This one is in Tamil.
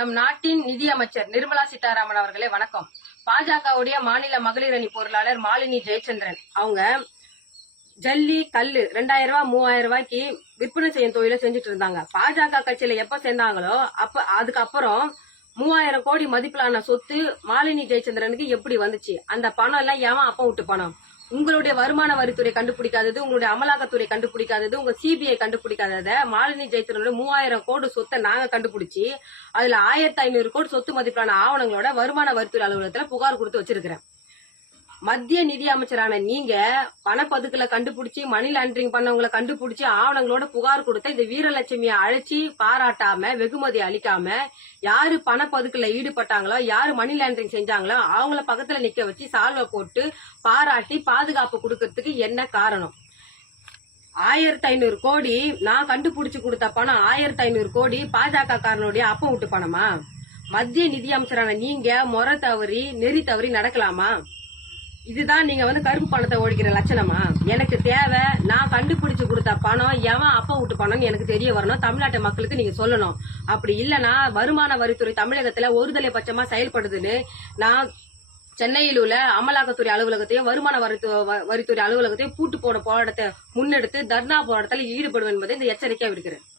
நம் நாட்டின் நிதி அமைச்சர் நிர்மலா சீதாராமன் அவர்களே வணக்கம். பாஜகவுடைய மாநில மகளிர் அணி பொருளாளர் மாலினி ஜெயச்சந்திரன் அவங்க ஜல்லி கல்லு 2000 ரூபாய் 3000 ரூபாய்க்கு விற்பனை செய்யும் தொழில செஞ்சுட்டு இருந்தாங்க. பாஜக கட்சியில எப்ப சேர்ந்தாங்களோ அதுக்கப்புறம் 3000 கோடி மதிப்பிலான சொத்து மாலினி ஜெயச்சந்திரனுக்கு எப்படி வந்துச்சு? அந்த பணம் எல்லாம் ஏன் அப்ப விட்டு பணம்? உங்களுடைய வருமான வரித்துறை கண்டுபிடிக்காதது, உங்களுடைய அமலாக்கத்துறை கண்டுபிடிக்காதது, உங்க சிபிஐ கண்டுபிடிக்காதத மாலினி ஜெயச்சந்திரனோட 3000 கோடி சொத்தை நாங்க கண்டுபிடிச்சு அதுல 1500 கோடி சொத்து மதிப்பிலான ஆவணங்களோட வருமான வரித்துறை அலுவலகத்துல புகார் கொடுத்து வச்சிருக்கிறேன். மத்திய நிதி அமைச்சரான நீங்க பணப்பதுக்குல கண்டுபிடிச்சு மணி லாண்டரிங் பண்ணவங்களை கண்டுபிடிச்சு ஆவணங்களோட புகார் கொடுத்த இந்த வீரலட்சுமியை அழைச்சி பாராட்டாம வெகுமதி அளிக்காம யாரு பணப்பதுக்குல ஈடுபட்டாங்களோ யாரு மணி லாண்டரிங் செஞ்சாங்களோ அவங்கள பக்கத்துல நிக்க வச்சு சால்வை போட்டு பாராட்டி பாதுகாப்பு கொடுக்கறதுக்கு என்ன காரணம்? 1500 கோடி நான் கண்டுபிடிச்சு கொடுத்த பணம் 1500 கோடி பாஜக காரனுடைய அப்பம் விட்டு பணமா? மத்திய நிதி அமைச்சரான நீங்க முறை தவறி நெறி தவறி நடக்கலாமா? இதுதான் நீங்க கருப்பு பணத்தை ஒழிக்கிற லட்சணமா? எனக்கு தேவை, நான் கண்டுபிடிச்சு கொடுத்த பணம் எவன் அப்ப விட்டு பணம் எனக்கு தெரிய வரணும். தமிழ்நாட்டு மக்களுக்கு நீங்க சொல்லணும். அப்படி இல்லைன்னா வருமான வரித்துறை தமிழகத்துல ஒருதலை பட்சமா செயல்படுதுன்னு நான் சென்னையில் உள்ள அமலாக்கத்துறை அலுவலகத்தையும் வருமான வரித்துறை அலுவலகத்தையும் பூட்டு போட போராட்டத்தை முன்னெடுத்து தர்ணா போராட்டத்தில் ஈடுபடுவேன் என்பதை இந்த எச்சரிக்கையா விடுக்கிறேன்.